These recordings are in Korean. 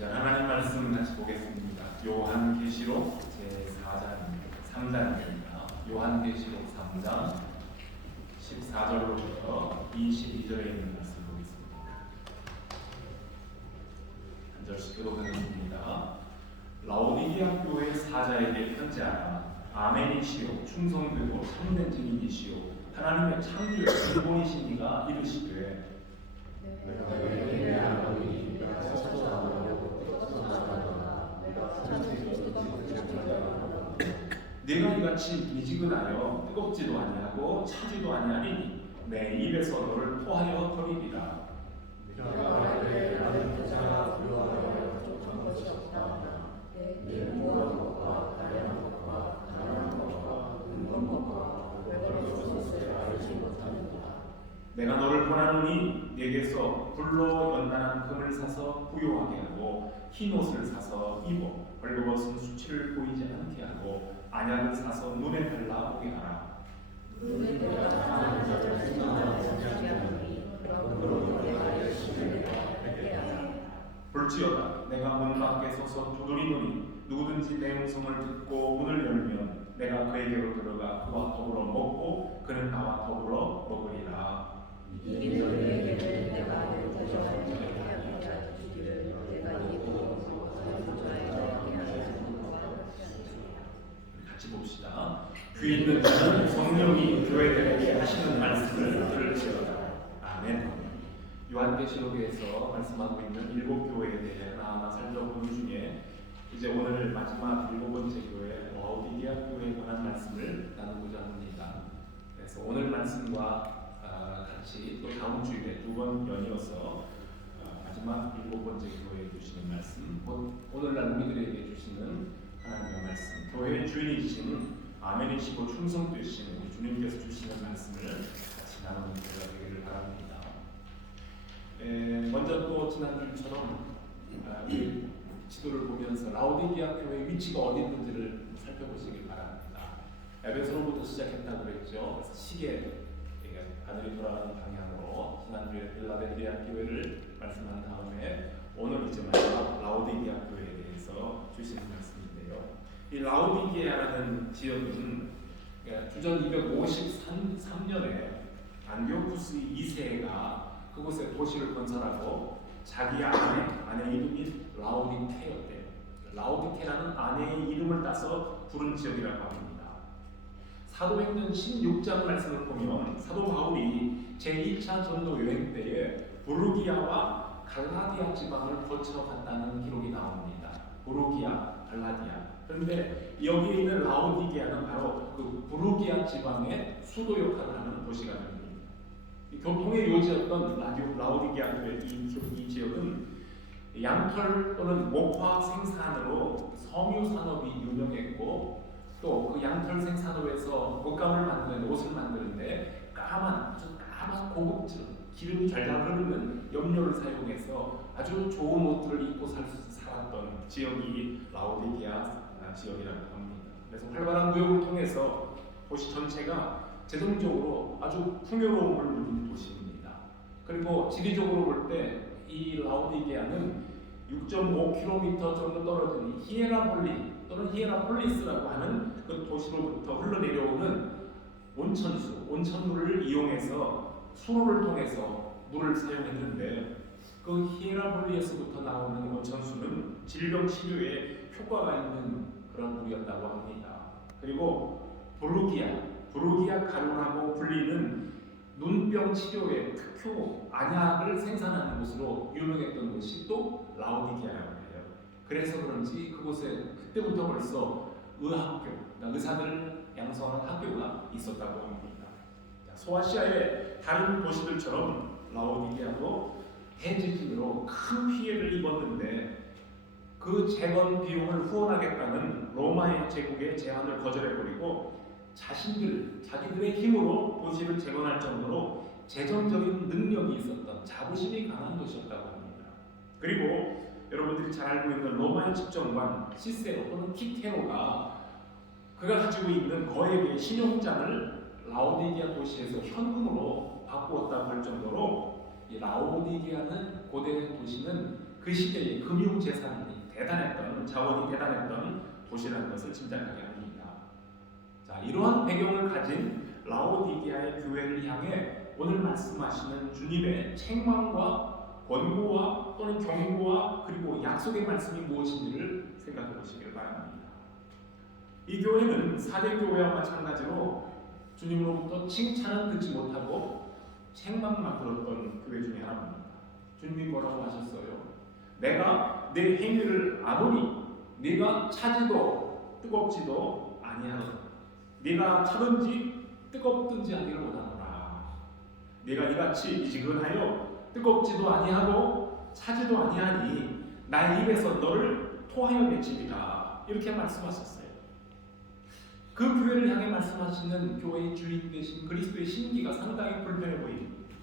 시간 하나님 말씀 같이 보겠습니다. 요한계시록 제4장 3장입니다. 요한계시록 3장 14절로부터 22절에 있는 말씀 보겠습니다. 한 절씩 교독하겠습니다. 라오디게아 교회 사자에게 편지하라. 아멘이시오 충성되고 참된 증인이시오 하나님의 창조의 근본이신 이가 이르시되 내가 이같이 미지근하여 뜨겁지도 아니하고 차지도 아니하리니 내 입에서 너를 토하여 버리리라. 내가 너를 권하노니 내게서 불로 연단한 금을 사서 부요하게 하고 흰 옷을 사서 입어 벌거벗은 수치를 보이지 않게 하고 안약을 사서 눈에 발라 보게 하라. 볼지어다 내가 문 밖에 서서 두드리노니 누구든지 내 음성을 듣고 문을 열면 내가 그에게로 들어가 그와 더불어 먹고 그는 나와 더불어 먹으리라. 같이 봅시다. 귀 있는 자는 성령이 교회들에게 하시는 말씀을 들을지어다. 아멘. 요한계시록에서 말씀하고 있는 7교회에 대해 하나하나 살펴보는 중에 이제 오늘 마지막 7번째 교회 라오디게아 교회에 관한 말씀을 나누고자 합니다. 그래서 오늘 말씀과 같이 또 다음 주일에 2번 연이어서 마지막 7번째 교회에 주시는 말씀, 오늘날 우리들에게 주시는 하나님의 말씀, 교회의 주인이신 아멘이시고 충성되신 우리 주님께서 주시는 말씀을 같이 나누는 기회가 되기를 바랍니다. 먼저 또 지난주처럼 이 지도를 보면서 라오디게아 교회의 위치가 어디 있는지를 살펴보시길 바랍니다. 에베소로부터 시작했다고 그랬죠. 그래서 시계 하늘이 돌아가는 방향으로 지난주에 필라델피아 교회를 말씀한 다음에 오늘 이제 마지막 라오디게아 교회에 대해서 주시는 말씀인데요. 이 라오디게아라는 지역은 주전 253년에 안디오쿠스 2세가 그곳에 도시를 건설하고 자기 아내 이름이 라오디케였대요. 라오디케라는 아내의 이름을 따서 부른 지역이라고 합니다. 사도행전 16장 말씀을 보면 사도 바울이 제2차 전도 여행 때에 부르기아와 갈라디아 지방을 거쳐 갔다는 기록이 나옵니다. 부르기아, 갈라디아. 그런데 여기에 있는 라오디게아는 바로 그 부르기아 지방의 수도 역할을 하는 도시가 됩니다. 교통의 요지였던 라오디게아 이 지역은 양털 또는 목화 생산으로 섬유 산업이 유명했고 또 그 양털 생산업에서 옷감을 만드는 옷을 만드는데 아주 까만 고급진 기름이 잘잘 흐르는 염료를 사용해서 아주 좋은 옷들을 입고 살았던 지역이 라오디게아 지역이라고 합니다. 그래서 활발한 무역을 통해서 도시 전체가 재정적으로 아주 풍요로움을 누린 도시입니다. 그리고 지리적으로 볼 때 이 라오디게아는 6.5km 정도 떨어진 히에라폴리 또는 히에라폴리스라고 하는 그 도시로부터 흘러내려오는 온천물을 이용해서 수로를 통해서 물을 사용했는데 그 히에라폴리에서부터 나오는 온천수는 질병 치료에 효과가 있는 그런 물이었다고 합니다. 그리고 부르기아 가루라고 불리는 눈병 치료의 특효 안약을 생산하는 곳으로 유명했던 곳이 또 라오디게아라고 해요. 그래서 그런지 그곳에 그때부터 벌써 의학교, 그러니까 의사들을 양성하는 학교가 있었다고 합니다. 소아시아의 다른 도시들처럼 라오디게아도 대지진으로 큰 피해를 입었는데 그 재건 비용을 후원하겠다는 로마의 제국의 제안을 거절해버리고 자기들의 힘으로 도시를 재건할 정도로 재정적인 능력이 있었던 자부심이 강한 도시였다고 합니다. 그리고 여러분들이 잘 알고 있는 로마의 집정관 시세로 또는 티테로가 그가 가지고 있는 거액의 신용장을 라오디게아 도시에서 현금으로 바꾸었다고 할 정도로 이 라오디게아는 고대 도시는 그 시대의 금융재산이 대단했던, 자원이 대단했던 도시라는 것을 짐작하게 합니다. 자, 이러한 배경을 가진 라오디게아의 교회를 향해 오늘 말씀하시는 주님의 책망과 권고와 또는 경고와 그리고 약속의 말씀이 무엇인지를 생각해 보시길 바랍니다. 이 교회는 4대 교회와 마찬가지로 주님으로부터 칭찬은 듣지 못하고 책망만 들었던 교회 중에 하나입니다. 주님이 뭐라고 하셨어요? 내가 내 행위를 아노니 네가 차지도 뜨겁지도 아니하노라. 네가 차든지 뜨겁든지 하기를 원하노라. 네가 이같이 미지근하여 뜨겁지도 아니하고 차지도 아니하니 나의 입에서 너를 토하여 내치리라. 이렇게 말씀하셨어요. 그 교회를 향해 말씀하시는 교회의 주인 되신 그리스도의 심기가 상당히 불편해 보입니다.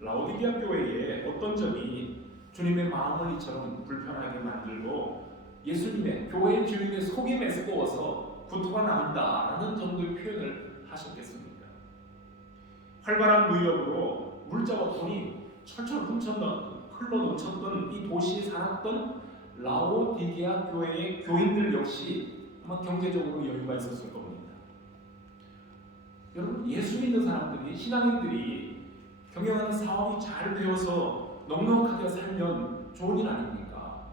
라오디게아 교회의 어떤 점이 주님의 마음을 이처럼 불편하게 만들고 예수님의 교회의 주인의 속이 메스꺼워서 구토가 나온다라는 정도의 표현을 하셨겠습니까? 활발한 무역으로 물자와 돈이 철철 흘러넘쳤던 이 도시에 살았던 라오디게아 교회의 교인들 역시 아마 경제적으로 여유가 있었을 겁니다. 여러분, 예수 믿는 사람들이, 신앙인들이 경영하는 사업이 잘 되어서 넉넉하게 살면 좋은 일 아닙니까?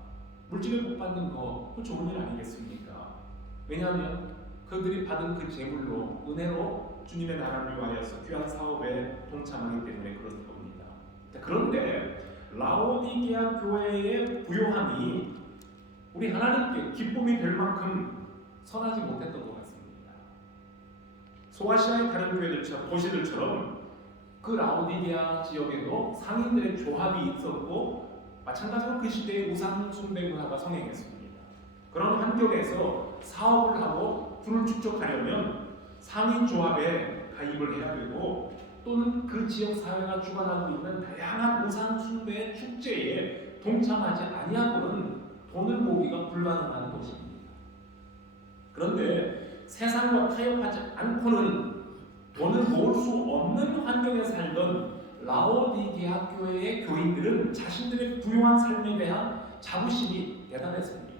물질을 복 받는 거, 그 좋은 일 아니겠습니까? 왜냐하면 그들이 받은 그 재물로, 은혜로 주님의 나라를 위하여서 귀한 사업에 동참하기 때문에 그렇을 겁니다. 그런데 라오디게아 교회의 부요함이 우리 하나님께 기쁨이 될 만큼 선하지 못했던 것 같습니다. 소아시아의 다른 교회들처럼, 도시들처럼 그 라오디게아 지역에도 상인들의 조합이 있었고 마찬가지로 그 시대에 우상 숭배 문화가 성행했습니다. 그런 환경에서 사업을 하고 부를 축적하려면 상인 조합에 가입을 해야 되고 또는 그 지역 사회가 주관하고 있는 다양한 우상 숭배 축제에 동참하지 아니하고는 돈을 모으기가 불가능한 것입니다. 그런데 세상과 타협하지 않고는 돈을 모을 수 없는 환경에 살던 라오디게아 교회의 교인들은 자신들의 부유한 삶에 대한 자부심이 대단했습니다.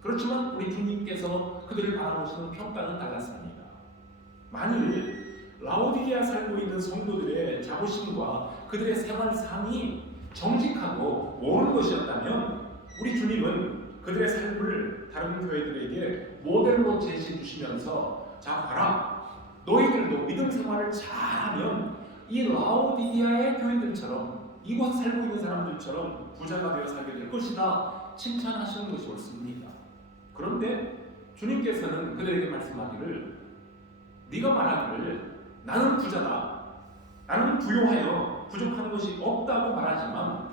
그렇지만 우리 주님께서 그들을 바라보시는 평가는 달랐습니다. 만일 라오디게아 살고 있는 성도들의 자부심과 그들의 생활상이 정직하고 옳은 것이었다면 우리 주님은 그들의 삶을 다른 교회들에게 모델로 제시해 주시면서 자 봐라, 너희들도 믿음 생활을 잘하면 이 라오디게아의 교인들처럼 이곳 살고 있는 사람들처럼 부자가 되어 살게 될 것이다 칭찬하시는 것이 옳습니다. 그런데 주님께서는 그들에게 말씀하기를 네가 말하기를 나는 부자다, 나는 부요하여 부족한 것이 없다고 말하지만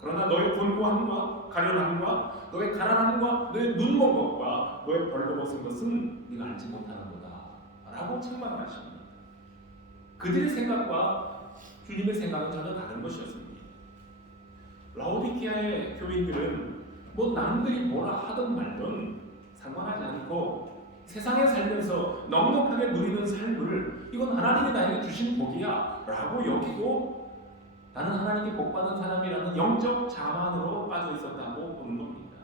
그러나 너의 곤고함과 가련함과 너의 가난함과 너의 눈먼 것과 너의 벌거벗은 것은 네가 알지 못하는 거다 라고 책망을 하십니다. 그들의 생각과 주님의 생각은 전혀 다른 것이었습니다. 라오디게아의 교인들은 뭐 남들이 뭐라 하든 말든 상관하지 않고 세상에 살면서 넉넉하게 누리는 삶을 이건 하나님이 나에게 주신 복이야 라고 여기고 나는 하나님께 복받은 사람이라는 영적 자만으로 빠져 있었다고 보는 겁니다.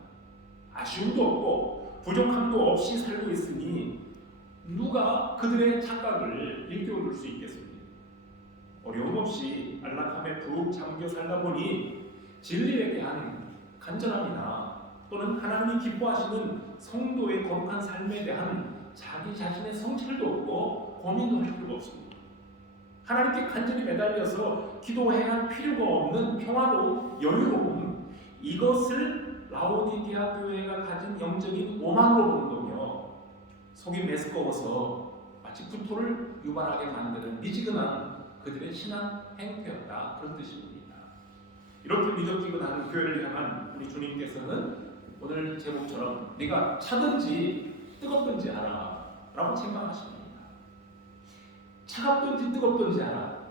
아쉬움도 없고 부족함도 없이 살고 있으니 누가 그들의 착각을 일깨워줄 수 있겠습니까? 어려움 없이 안락함에 푹 잠겨 살다 보니 진리에 대한 간절함이나 또는 하나님이 기뻐하시는 성도의 거룩한 삶에 대한 자기 자신의 성찰도 없고 고민도 할 필요가 없습니다. 하나님께 간절히 매달려서 기도해야 할 필요가 없는 평화로움, 여유로움, 이것을 라오디게아 교회가 가진 영적인 오만으로 보는 거며 속이 메스꺼워서 마치 구토를 유발하게 만드는 미지근한 그들의 신앙 행태였다, 그런 뜻입니다. 이렇게 미적지근한 교회를 향한 우리 주님께서는 오늘 제목처럼 네가 차든지 뜨겁든지 알아 라고 책망하십니다. 차갑든지 뜨겁든지 알아.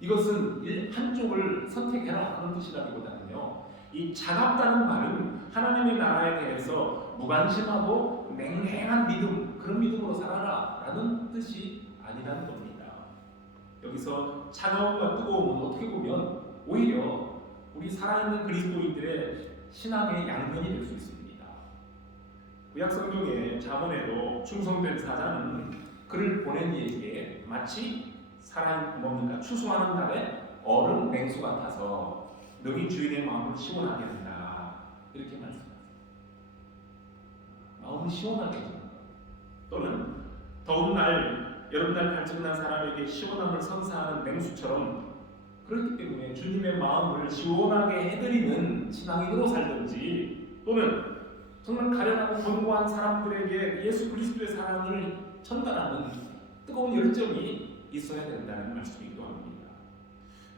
이것은 한쪽을 선택해라 그런 뜻이라기보다는요, 이 차갑다는 말은 하나님의 나라에 대해서 무관심하고 냉랭한 믿음, 그런 믿음으로 살아라 라는 뜻이 아니라는 겁니다. 여기서 차가움과 뜨거움은 어떻게 보면 오히려 우리 살아있는 그리스도인들의 신앙의 양면이 될 수 있습니다. 구약성경의 잠언에도 충성된 사자는 그를 보낸 이에게 마치 추수하는 날에 얼음 냉수 같아서 너희 주인의 마음을 시원하게 한다, 이렇게 말씀합니다. 마음을 시원하게 해준다. 또는 더운 날, 여름날 갈증난 사람에게 시원함을 선사하는 냉수처럼, 그렇기 때문에 주님의 마음을 시원하게 해드리는 신앙인으로 살든지, 또는 정말 가련하고 권고한 사람들에게 예수 그리스도의 사랑을 전달하는 뜨거운 열정이 있어야 된다는 말씀이기도 합니다.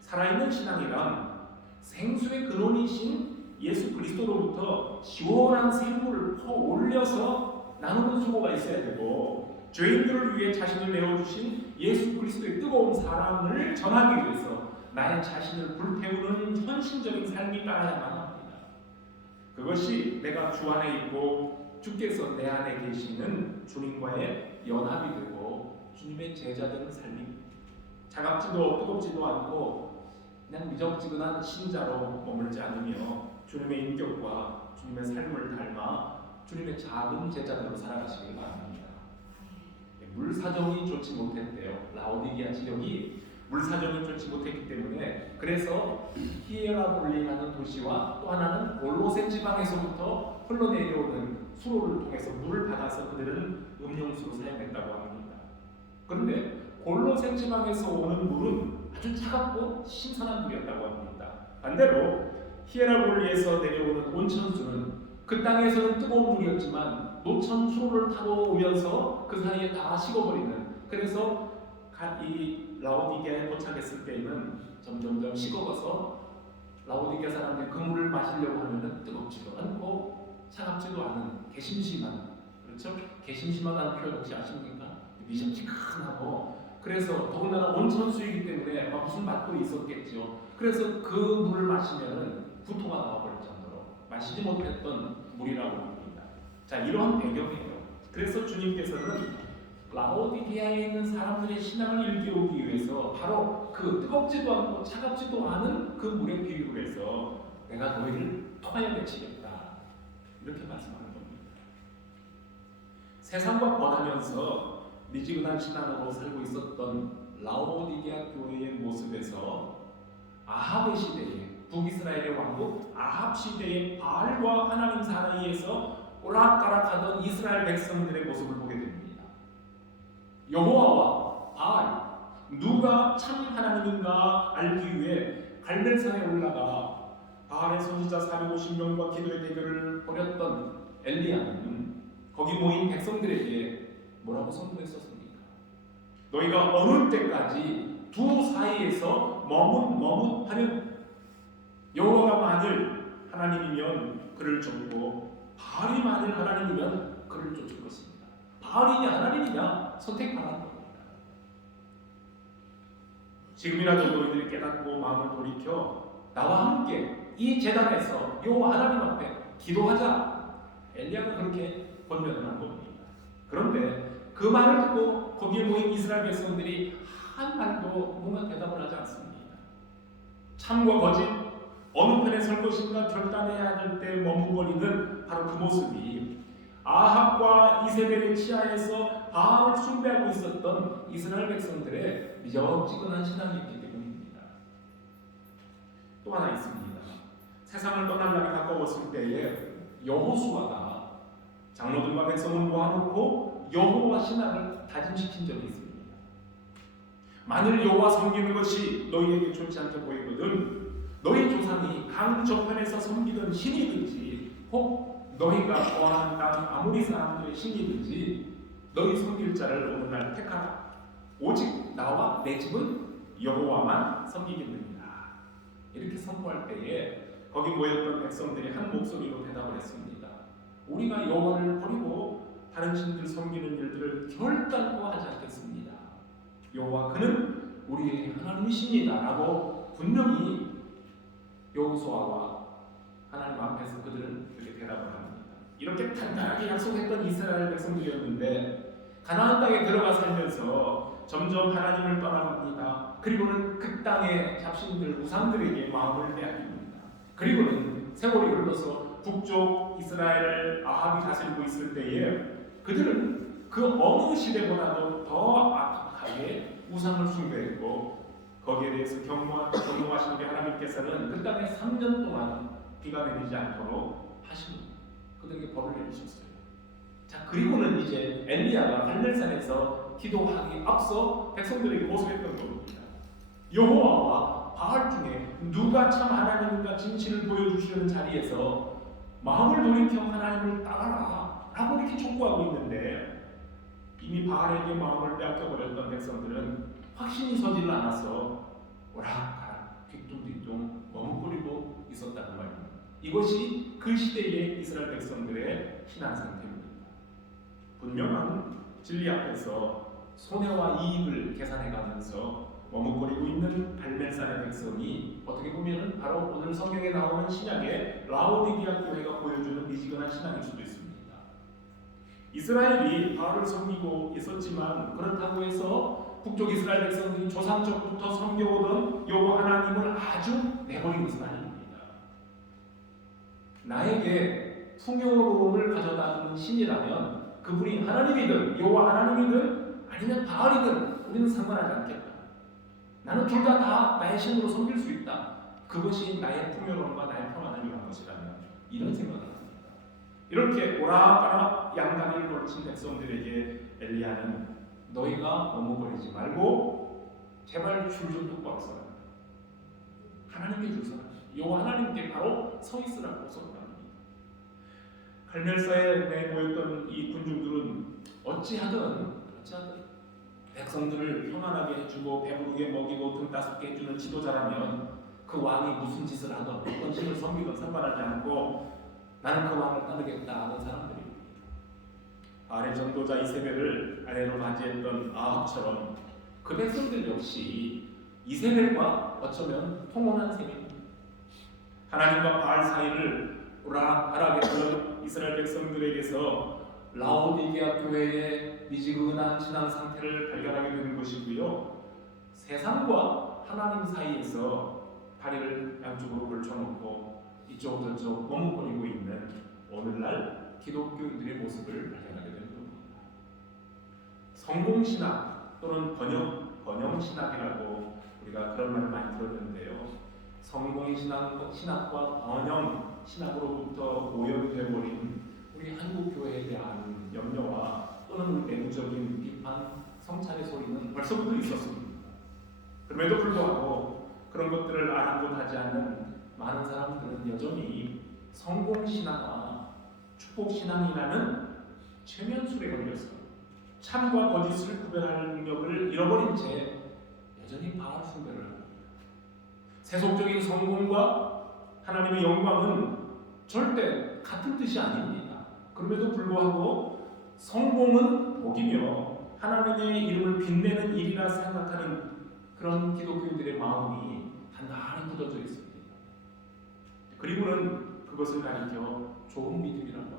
살아있는 신앙이란 생수의 근원이신 예수 그리스도로부터 시원한 샘물을 퍼올려서 나누는 수고가 있어야 되고, 죄인들을 위해 자신을 내어주신 예수 그리스도의 뜨거운 사랑을 전하기 위해서 나의 자신을 불태우는 헌신적인 삶이 따라야만 합니다. 그것이 내가 주 안에 있고 주께서 내 안에 계시는 주님과의 연합이 되고 주님의 제자 되는 삶입니다. 차갑지도 뜨겁지도 않고 그냥 미적지근한 신자로 머물지 않으며 주님의 인격과 주님의 삶을 닮아 주님의 작은 제자들로 살아가시길 바랍니다. 물사정이 좋지 못했대요. 라오디게아 지역이 물사정이 좋지 못했기 때문에, 그래서 히에라볼리라는 도시와 또 하나는 골로새 지방에서부터 흘러내려오는 수로를 통해서 물을 받아서 그들은 음용수로 사용했다고 합니다. 그런데 골로새 지방에서 오는 물은 아주 차갑고 신선한 물이었다고 합니다. 반대로 히에라볼리에서 내려오는 온천수는 그 땅에서는 뜨거운 물이었지만 노천 수로를 타고 오면서 그 사이에 다 식어버리는, 그래서 이 라오디게아에 도착했을 때에는 점점점 식어가서 라오디게아 사람들이 그 물을 마시려고 하면 뜨겁지도 않고 차갑지도 않은 개심심한, 그렇죠? 개심심하다는 표현 혹시 아십니까? 미적지근하고, 그래서 더군다나 온천수이기 때문에 무슨 맛도 있었겠죠. 그래서 그 물을 마시면 구토가 나와버릴 정도로 마시지 못했던 물이라고 합니다. 자, 이러한 배경이에요. 그래서 주님께서는 라오디게아에 있는 사람들의 신앙을 일깨우기 위해서 바로 그 뜨겁지도 않고 차갑지도 않은 그 물에 비유를 해서 내가 너희를 토하여 내치겠다, 이렇게 말씀하는 겁니다. 세상과 번하면서 미지근한 신앙으로 살고 있었던 라오디게아 교회의 모습에서 아합의 시대에, 북이스라엘의 왕국 아합 시대의 바알과 하나님 사이에서 오락가락하던 이스라엘 백성들의 모습을 보게 됩니다. 여호와와 바알, 누가 참 하나님인가 알기 위해 갈멜산에 올라가 바알의 선지자 450명과 기도의 대결을 벌였던 엘리야는 거기 모인 백성들에게 뭐라고 선포했었습니까? 너희가 어느 때까지 두 사이에서 머뭇머뭇하는, 여호와가 만일 하나님이면 그를 쫓고 바알이 만일 하나님이면 그를 쫓을 것입니다. 바알이냐 하나님이냐 선택하라는 겁니다. 지금이라도 너희들이 깨닫고 마음을 돌이켜 나와 함께 이 제단에서 여호와 하나님 앞에 기도하자. 엘리야가 그렇게 권면을 한 겁니다. 그런데 그 말을 듣고 거기에 모인 이스라엘 백성들이 한 말도 뭔가 대답을 하지 않습니다. 참과 거짓, 어느 편에 설 것인가 결단해야 할 때 머뭇거리는 바로 그 모습이 아합과 이세벨의 치하에서 바알을 숭배하고 있었던 이스라엘 백성들의 미적지근한 신앙이었기 때문입니다. 또 하나 있습니다. 세상을 떠날 날이 가까웠을 때에 여호수아가 장로들과 백성을 모아놓고 여호와 신앙을 다짐시킨 적이 있습니다. 만일 여호와 섬기는 것이 너희에게 좋지 않게 보이거든 너희 조상이 강 저편에서 섬기던 신이든지 혹 너희가 거하는 땅 아모리 사람들의 신이든지 너희 섬길 자를 오늘날 택하라. 오직 나와 내 집은 여호와만 섬기겠느니라. 이렇게 선포할 때에 거기 모였던 백성들이 한 목소리로 대답을 했습니다. 우리가 여호와를 버리고 다른 신들 섬기는 일들을 결단코 하지 않겠습니다. 여호와 그는 우리의 하나님이십니다 라고 분명히 여호수아와 하나님 앞에서 그들은 이렇게 대답을 합니다. 이렇게 단단하게 약속했던 이스라엘 백성들이었는데 가나안 땅에 들어가 살면서 점점 하나님을 떠나갑니다. 그리고는 그 땅의 잡신들 우상들에게 마음을 빼앗깁니다. 그리고는 세월이 흘러서 북쪽 이스라엘을 아합이 다스리고 있을 때에 그들은 그 어느 시대보다도 더 악하게 우상을 숭배했고, 거기에 대해서 경고하신 우리 하나님께서는 그 땅에 3년 동안 비가 내리지 않도록 하시는 그들에게 벌을 내리셨어요. 자, 그리고는 이제 엘리야가 갈멜산에서 기도하기 앞서 백성들에게 고소했던 겁니다. 여호와와 바알 중에 누가 참 하나님인가 진실을 보여주시는 자리에서 마음을 돌이켜 하나님을 따라라 라고 이렇게 촉구하고 있는데, 이미 바알에게 마음을 빼앗겨버렸던 백성들은 확신이 서질 않아서 오락가락 뒤뚱뒤뚱 머뭇거리고 있었다는 말입니다. 이것이 그 시대의 이스라엘 백성들의 신앙 상태입니다. 분명한 진리 앞에서 손해와 이익을 계산해가면서 머뭇거리고 있는 갈멜산의 백성이 어떻게 보면 바로 오늘 성경에 나오는 신약의 라오디게아 교회가 보여주는 미지근한 신앙일 수도 있습니다. 이스라엘이 바알을 섬기고 있었지만 그렇다고 해서 북쪽 이스라엘 백성들이 조상적부터 섬겨오던 여호와 하나님을 아주 내버린 것은 아닙니다. 나에게 풍요로움을 가져다주는 신이라면 그분이 하나님이든 여호와 하나님이든 아니면 바알이든 우리는 상관하지 않겠다. 나는 둘 다 나의 신으로 섬길 수 있다. 그것이 나의 풍요로움과 나의 평안을 위한 것이라면 이런 생각을 합니다. 이렇게 오락가락 양다리를 걸친 백성들에게 엘리야는 너희가 머뭇거리지 말고 제발 줄 좀 똑바로 서라. 하나님께 줄 서라. 여호와 하나님께 바로 서 있으라고 선언합니다. 갈멜산에 모였던 이 군중들은 어찌하든 백성들을 평안하게 해주고 배부르게 먹이고 등 따숩게 해주는 지도자라면 그 왕이 무슨 짓을 하든 어떤 신을 섬기든 상관하지 않고 나는 그 왕을 따르겠다 하는 사람들입니다. 아래 전도자 이세벨을 아내로 맞이했던 아합처럼 그 백성들 역시 이세벨과 어쩌면 통혼한 셈입니다. 하나님과 바알 사이를 오락가락했던 이스라엘 백성들에게서 라오디게아 교회의 미지근한 신앙 상태를 발견하게 되는 것이고요. 세상과 하나님 사이에서 다리를 양쪽으로 걸쳐놓고 이쪽 저쪽 머뭇거리고 있는 오늘날 기독교인들의 모습을 발견하게 되는 겁니다. 성공신학 또는 번영신학이라고 우리가 그런 말을 많이 들었는데요. 성공의 신학과 번영신학으로부터 오염되어버린 우리 한국교회에 대한 염려와 또는 우리 내부적인 비판, 성찰의 소리는 벌써부터 있었습니다. 그럼에도 불구하고 그런 것들을 아랑곳하지 않는 많은 사람들은 여전히 성공신앙과 축복신앙이라는 최면술에 걸려서 참과 거짓을 구별할 능력을 잃어버린 채 여전히 바알 숭배를 합니다. 세속적인 성공과 하나님의 영광은 절대 같은 뜻이 아닙니다. 그럼에도 불구하고 성공은 복이며 하나님의 이름을 빛내는 일이라 생각하는 그런 기독교인들의 마음이 단단히 굳어져 있습니다. 그리고는 그것을 가리켜 좋은 믿음이라고 합니다.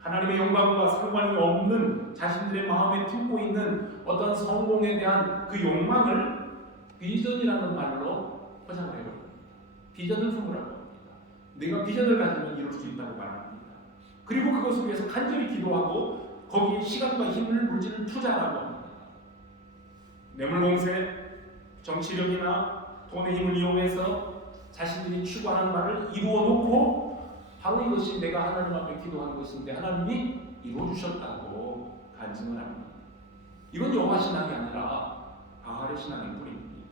하나님의 영광과 상관이 없는 자신들의 마음에 품고 있는 어떤 성공에 대한 그 욕망을 비전이라는 말로 포장을 해버립니다. 비전을 품으라고 합니다. 내가 비전을 가지면 이룰 수 있다고 말합니다. 그리고 그것을 위해서 간절히 기도하고 거기에 시간과 힘을 물질을 투자하라고 합니다. 뇌물공세, 정치력이나 돈의 힘을 이용해서 자신들이 추구하는 바를 이루어 놓고 바로 이것이 내가 하나님 앞에 기도한 것인데 하나님이 이루어 주셨다고 간증을 합니다. 이건 여호와 신앙이 아니라 바알의 신앙일 뿐입니다.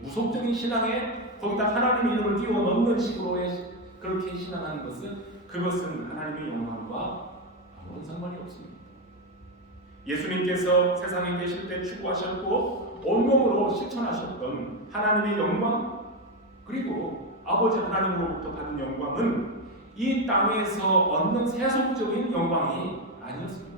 무속적인 신앙에 거기다 하나님의 이름을 끼워 넣는 식으로 그렇게 신앙하는 그것은 하나님의 영광과 아무런 상관이 없습니다. 예수님께서 세상에 계실 때 추구하셨고 온몸으로 실천하셨던 하나님의 영광, 그리고 아버지 하나님으로부터 받은 영광은 이 땅에서 얻는 세속적인 영광이 아니었습니다.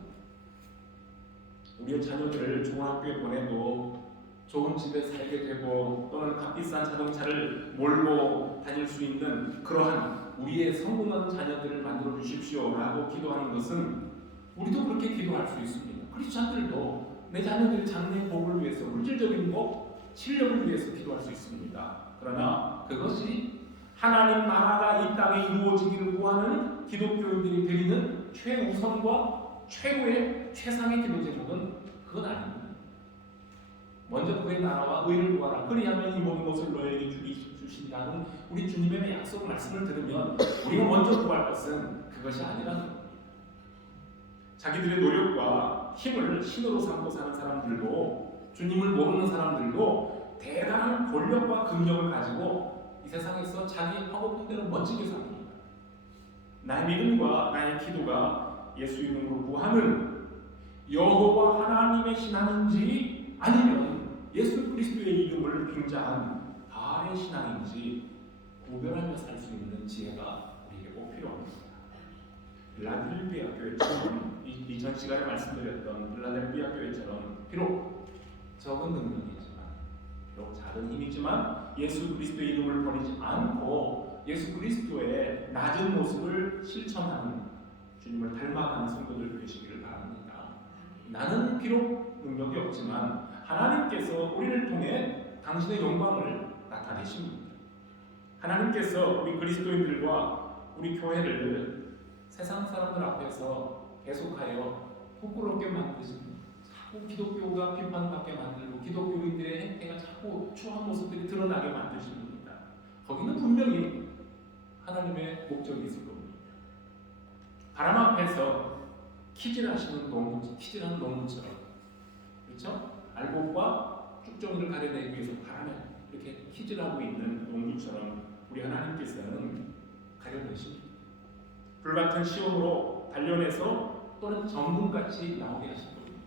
우리의 자녀들을 좋은 학교에 보내도 좋은 집에 살게 되고 또는 값비싼 자동차를 몰고 다닐 수 있는 그러한 우리의 성공한 자녀들을 만들어 주십시오라고 기도하는 것은 우리도 그렇게 기도할 수 있습니다. 크리스찬들도 내 자녀들의 장래 복을 위해서 물질적인 복, 실력을 위해서 기도할 수 있습니다. 그러나 그것이 하나님 나라가 이 땅에 이루어지기를 구하는 기독교인들이 드리는 최우선과 최고의 최상의 기도 제목은 그건 아닙니다. 먼저 그의 나라와 의를 구하라. 그리하면 이 모든 것을 너에게 주신다는 우리 주님의 약속 말씀을 들으면 우리가 먼저 구할 것은 그것이 아니라는 겁니다. 자기들의 노력과 힘을 신으로 삼고 사는 사람들도, 주님을 모르는 사람들도 대단한 권력과 금력을 가지고 이 세상에서 자기 하고픈 대로 멋지게 삽니다. 나의 믿음과 나의 기도가 예수 이름으로 구하는 여호와 하나님의 신앙인지 아니면 예수 그리스도의 이름을 빙자한 바알의 신앙인지 구별하며 살 수 있는 지혜가 우리에게 꼭 필요합니다. 빌라델비아 교회처럼 이전 시간에 말씀드렸던 빌라델비아 교회처럼 비록 적은 능력이지만, 비록 작은 힘이지만 예수 그리스도의 이름을 버리지 않고 예수 그리스도의 낮은 모습을 실천하는, 주님을 닮아가는 성도들 되시기를 바랍니다. 나는 비록 능력이 없지만 하나님께서 우리를 통해 당신의 영광을 나타내십니다. 하나님께서 우리 그리스도인들과 우리 교회를 세상 사람들 앞에서 계속하여 부끄럽게 만드십니다. 자꾸 기독교가 비판받게 만들고 기독교인들의 행태가 자꾸 추한 모습들이 드러나게 만드십니다. 거기는 분명히 하나님의 목적이 있을 겁니다. 바람 앞에서 키질하는 농부처럼, 그렇죠? 알곡과 쭉정이를 가려내기 위해서 바람에 이렇게 키질하고 있는 농부처럼 우리 하나님께서는 가려내십니다. 불같은 시험으로 단련해서 또는 전문같이 나오게 하실 겁니다.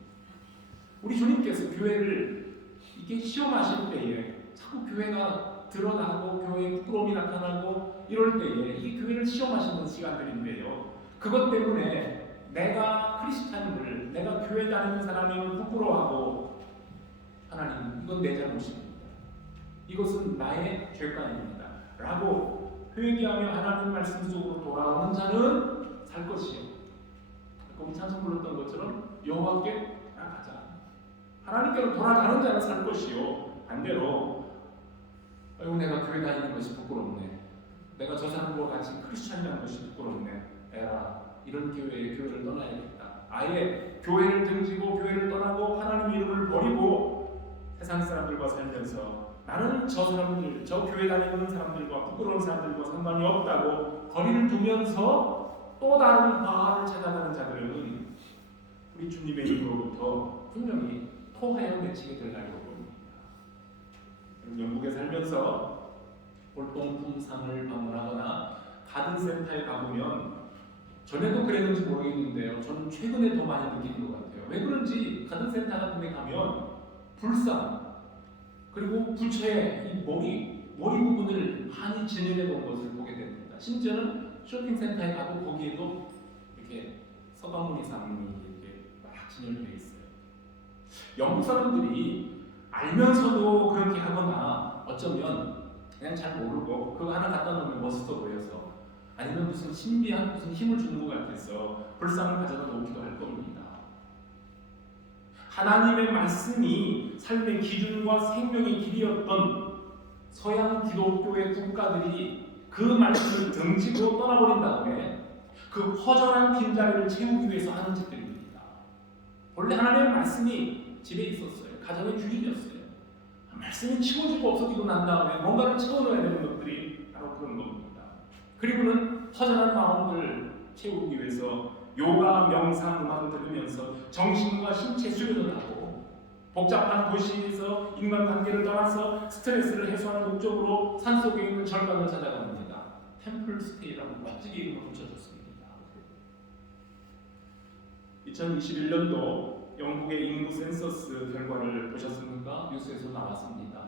우리 주님께서 교회를 이렇게 시험하실 때에 자꾸 교회가 드러나고 교회에 부끄러움이 나타나고 이럴 때에 이게 교회를 시험하시는 시간들인데요. 그것 때문에 내가 크리스찬들, 내가 교회 다니는 사람이 부끄러워하고, 하나님 이건 내 잘못입니다. 이것은 나의 죄관입니다. 라고 회개하며 하나님 말씀 속으로 돌아오는 자는 살 것이요. 우리 찬송 불렀던 것처럼 여호와께 나가자. 하나님께로 돌아가는 자는 살 것이요. 반대로 아이고 내가 교회 다니는 것이 부끄럽네. 내가 저 사람과 같이 크리스찬이라는 것이 부끄럽네. 에라. 이런 교회를 떠나야겠다. 아예 교회를 등지고 교회를 떠나고 하나님의 이름을 버리고 세상 사람들과 살면서 나는 저 사람들, 저 교회 다니는 사람들과 부끄러운 사람들과 상관이 없다고 거리를 두면서 또 다른 바알을 찾아가는 자들은 우리 주님의 이름으로부터 분명히 토하여 내치게 될 날이 올 겁니다. 영국에 살면서 골동품상을 방문하거나 가든센터에 가보면, 전에도 그랬는지 모르겠는데요, 저는 최근에 더 많이 느끼는 것 같아요. 왜 그런지 가든센터 같은 데 가면 불상, 그리고 부채 이 머리 부분을 많이 진열해 놓은 것을 보게 됩니다. 심지어는 쇼핑센터에 가도 거기에도 이렇게 서가모니 상이 이렇게 막 진열되어 있어요. 영국 사람들이 알면서도 그렇게 하거나 어쩌면 그냥 잘 모르고 그거 하나 갖다 놓으면 멋있어 보여서, 아니면 무슨 신비한 무슨 힘을 주는 것 같아서 불상을 가져다 놓기도 할 겁니다. 하나님의 말씀이 삶의 기준과 생명의 길이었던 서양 기독교의 국가들이 그 말씀을 등지고 떠나버린 다음에 그 허전한 빈자리를 채우기 위해서 하는 짓들입니다. 원래 하나님의 말씀이 집에 있었어요. 가정의 주인이었어요. 말씀이 치워지고 없어지고 난 다음에 뭔가를 채워넣어야 되는 것들이 바로 그런 겁니다. 그리고는 허전한 마음을 채우기 위해서 요가, 명상, 음악을 들으면서 정신과 신체 수련을 하고, 복잡한 도시에서 인간관계를 떠나서 스트레스를 해소하는 목적으로 산속에 있는 절간을 찾아갑니다. 템플스테이라는 멋지게 이름을 붙여줬습니다. 2021년도 영국의 인구 센서스 결과를 보셨습니까? 뉴스에서 나왔습니다.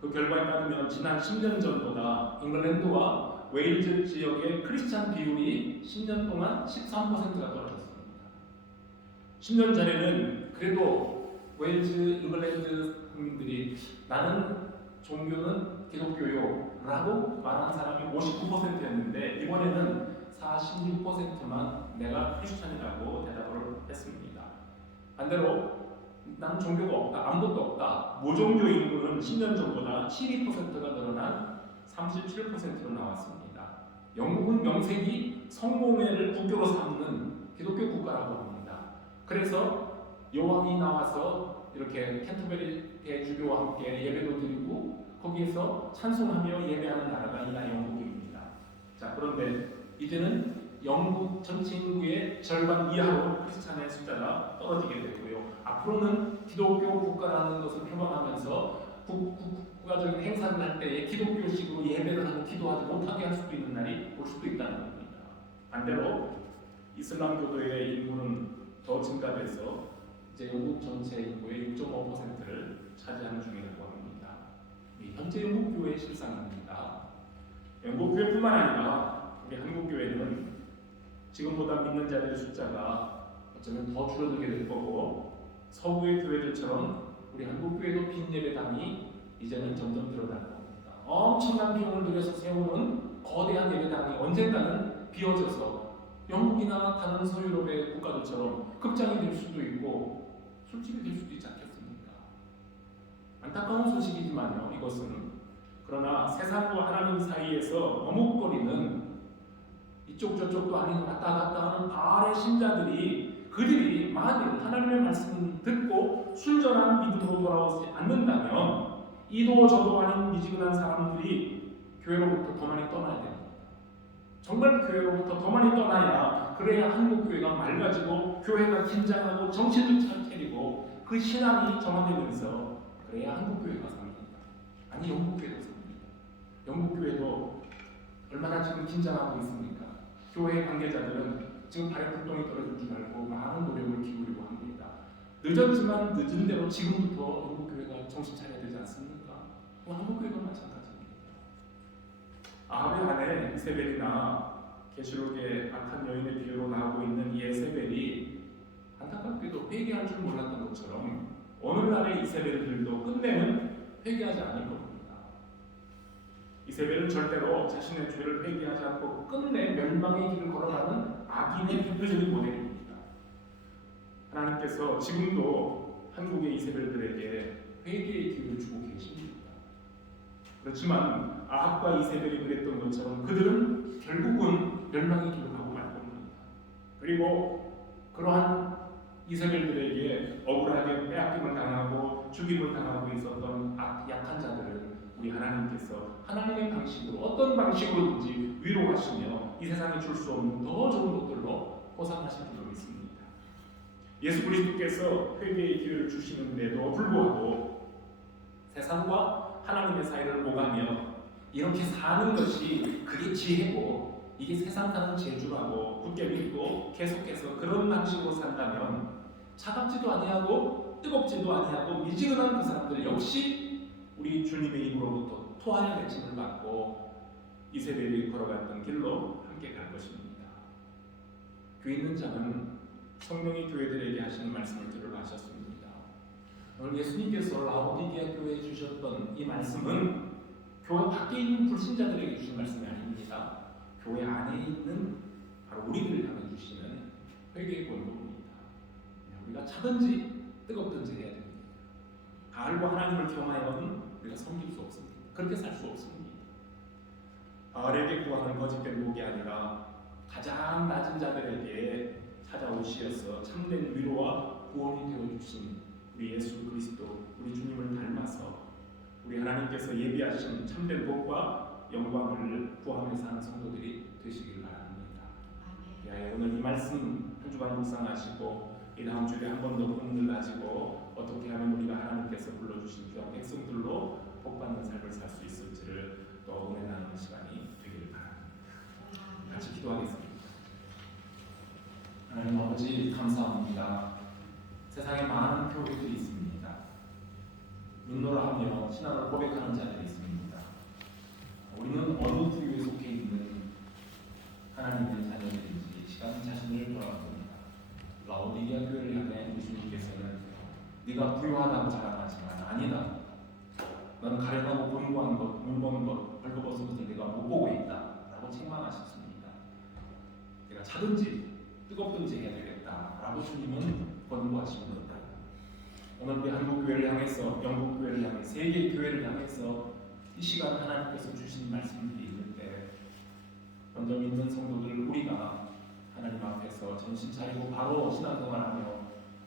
그 결과에 따르면 지난 10년 전보다 잉글랜드와 웨일즈 지역의 크리스찬 비율이 10년 동안 13%가 떨어졌습니다. 10년 전에는 그래도 웨일즈, 잉글랜드 국민들이 나는 종교는 기독교요 라고 말하는 사람이 59%였는데 이번에는 46%만 내가 크리스찬이라고 대답을 했습니다. 반대로 난 종교가 없다, 아무것도 없다, 무종교 인구는 10년 전보다 12%가 늘어난 37%로 나왔습니다. 영국은 명색이 성공회를 국교로 삼는 기독교 국가라고 합니다. 그래서 여왕이 나와서 이렇게 캔터베리 대주교와 함께 예배도 드리고 거기에서 찬송하며 예배하는 나라가 이 영국입니다. 자, 그런데 이제는 영국 전체 인구의 절반 이하로 크리스찬의 숫자가 떨어지게 되고요. 앞으로는 기독교 국가라는 것을 표방하면서 국가적인 행사를 할 때에 기독교식으로 예배를 하고 기도하지 못하게 할 수도 있는 날이 올 수도 있다는 겁니다. 반대로 이슬람교도의 인구는 더 증가돼서 이제 영국 전체 인구의 6.5%를 차지하는 중이라고 합니다. 현재 영국 교회의 실상입니다. 영국 교회뿐만 아니라 우리 한국 교회는 지금보다 믿는 자들의 숫자가 어쩌면 더 줄어들게 될 거고 서구의 교회들처럼 우리 한국 교회도 빈 예배당이 이제는 점점 늘어날 겁니다. 엄청난 비용을 들여서 세우는 거대한 예배당이 언젠가는 비어져서 영국이나 다른 서유럽의 국가들처럼 극장이 될 수도 있고 술집이 될 수도 있지 않겠습니까? 안타까운 소식이지만요, 이것은. 그러나 세상과 하나님 사이에서 머뭇거리는 이쪽 저쪽도 아닌 왔다 갔다 하는 바알의 신자들이 그들이 만일 하나님의 말씀을 듣고 순전한 믿음으로 돌아오지 않는다면 이도 저도 아닌 미지근한 사람들이 교회로부터 더 많이 떠나야 됩니다. 정말 교회로부터 더 많이 떠나야 그래야 한국 교회가 맑아지고 교회가 긴장하고 정신을 차리고 그 신앙이 정화되면서 그래야 한국 교회가 삽니다. 아니 영국 교회도 삽니다. 영국 교회도 얼마나 지금 긴장하고 있습니까? 교회 관계자들은 지금 발에 불똥이 떨어질 줄 알고 많은 노력을 기울이고 합니다. 늦었지만 늦은 대로 지금부터 영국 교회가 정신 차려야 되지 않습니까? 한국 교회도 마찬가지입니다. 아합의 아내 이세벨이나 계시록의 악한 여인의 비유로 나오고 있는 이 예세벨이 안타깝게도 회개할 줄 몰랐던 것처럼 오늘날의 이세벨들도 끝내는 회개하지 않을 겁니다. 이세벨은 절대로 자신의 죄를 회개하지 않고 끝내 멸망의 길을 걸어가는 악인의 대표적인 모델입니다. 하나님께서 지금도 한국의 이세벨들에게 회개의 기회를 주고 계십니다. 그렇지만 아합과 이세벨이 그랬던 것처럼 그들은 결국은 멸망의 길을 가고 말 겁니다. 그리고 그러한 이세벨들에게 억울하게 빼앗김을 당하고 죽임을 당하고 있었던 약한 자들을 우리 하나님께서 하나님의 방식으로 어떤 방식으로든지 위로하시며 이 세상에 줄 수 없는 더 좋은 것들로 보상하실 줄로 믿습니다. 예수 그리스도께서 회개의 기회를 주시는데도 불구하고 세상과 하나님의 사이를 오가며 이렇게 사는 것이 그게 지혜고 이게 세상 사는 재주라고 굳게 믿고 계속해서 그런 방식으로 산다면 차갑지도 아니하고 뜨겁지도 아니하고 미지근한 그 사람들 역시 우리 주님의 입으로부터 토하의 외침을 받고 이세벨이 걸어갔던 길로 함께 갈 것입니다. 교회 있는 자는 성령이 교회들에게 하시는 말씀을 들으러 하셨습니다. 오늘 예수님께서 라오디게아 교회에 주셨던 이 말씀은 교회 밖에 있는 불신자들에게 주신 말씀이 아닙니다. 교회 안에 있는 바로 우리들을 향해 주시는 회개의 권고입니다. 우리가 차든지 뜨겁든지 해야 됩니다. 바알과 하나님을 경하여는 우리가 섬길 수 없습니다. 그렇게 살 수 없습니다. 바알에게 구하는 거짓된 복이 아니라 가장 낮은 자들에게 찾아오시어서 참된 위로와 구원이 되어주신 우리 예수 그리스도 우리 주님을 닮아서 우리 하나님께서 예비하신 참된 복과 영광을 구하며 사는 성도들이 되시길 바랍니다. 오늘 이 말씀 한 주간 묵상하시고 이 다음 주에 한 번 더 본문을 가지고 어떻게 하면 우리가 하나님께서 불러주신 귀한 백성들로 복받는 삶을 살 수 있을지를 또 은혜 나누는 시간이 되기를 바랍니다. 같이 기도하겠습니다. 하나님 아버지 감사합니다. 세상에 많은 교회들이 있습니다. 믿노라 하며 신앙을 고백하는 자들이 있습니다. 우리는 어느 부류에 속해 있는 하나님의 자녀들인지 시간 자신을 돌아봅니다. 라오디게아 교회를 향해 우리 주님께서는 네가 부유하다고 자랑하지만 아니다. 너는 가련하고 곤고한 것, 문먼 것, 벌거벗은 것을 네가 못 보고 있다 라고 책망하셨습니다. 내가 차든지 뜨겁든지 해야 되겠다 라고 주님은 권고하십니다. 오늘 우리 한국 교회를 향해서 영국 교회를 향해 세계 교회를 향해서 이 시간 하나님께서 주신 말씀들이 있는데 먼저 믿는 성도들 우리가 하나님 앞에서 정신 차리고 바로 신앙생활하며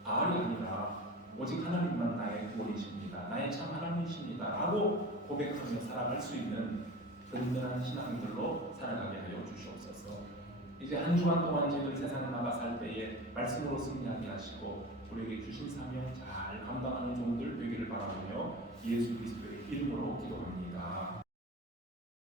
바알이 아니라 오직 하나님만 나의 구원이십니다. 나의 참 하나님이십니다. 라고 고백하며 살아갈 수 있는 든든한 신앙들로 살아가게 하여 주시옵소서. 이제 한 주간 동안 저희들 세상에 나가 살 때에 말씀으로 승리하게 하시고 우리에게 주신 사명 잘 감당하는 종들 되기를 바라며 예수 그리스도의 이름으로 기도합니다.